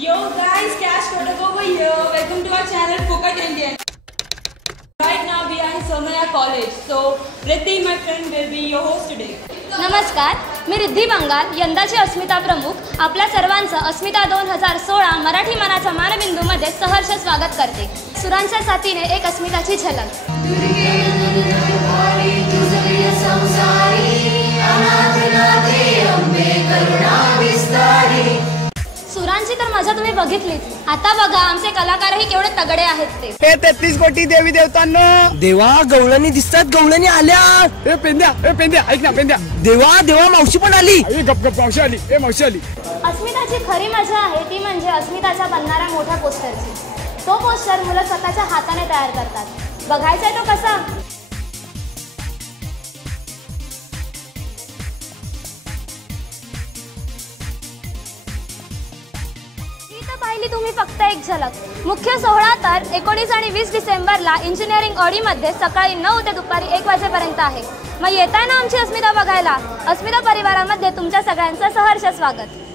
Yo guys, Cash Kotak over here. Welcome to our channel Phuket Indian. Right now we are in Somaya College. So Riddhi, my friend, will be your host today. नमस्कार, मी रिद्धी बंगाल, यंदाची अस्मिता प्रमुख. आपल्या सर्वांचं अस्मिता 2016 मराठी मनाच्या मानबिंदूमध्ये सहर्ष स्वागत करते. सुरांच्या साथीने एक अस्मिताची झलक. सुरांची तर मजा तुम्ही बघितलीच. आता बघा आमचे कलाकारही केवढे तगडे आहेत ते. हे 33 कोटी देवी देवतांनो, देवा गवळणी दिसतात, गवळणी आल्या. ए पेंद्या ऐक ना पेंद्या. देवा देवा मावशी पण आली. गप गप मावशी आली. ए मावशी आली. अस्मिताची खरी मजा आहे ती म्हणजे अस्मिताच्या बनणाऱ्या मोठ्या पोस्टरची. तो पोस्टर मुलं स्वतःच्या हाताने तयार करतात. बघायचा तो कसा. पाहिली तुम्ही फक्त एक झलक. मुख्य सोहळा तर 19 आणि 20 डिसेंबरला इंजिनिअरिंग ऑडीमध्ये सकाळी 9 ते दुपारी 1 वाजेपर्यंत आहे. मग येताय ना आमची अस्मिता बघायला. अस्मिता परिवारामध्ये तुमच्या सगळ्यांचं सहर्ष स्वागत.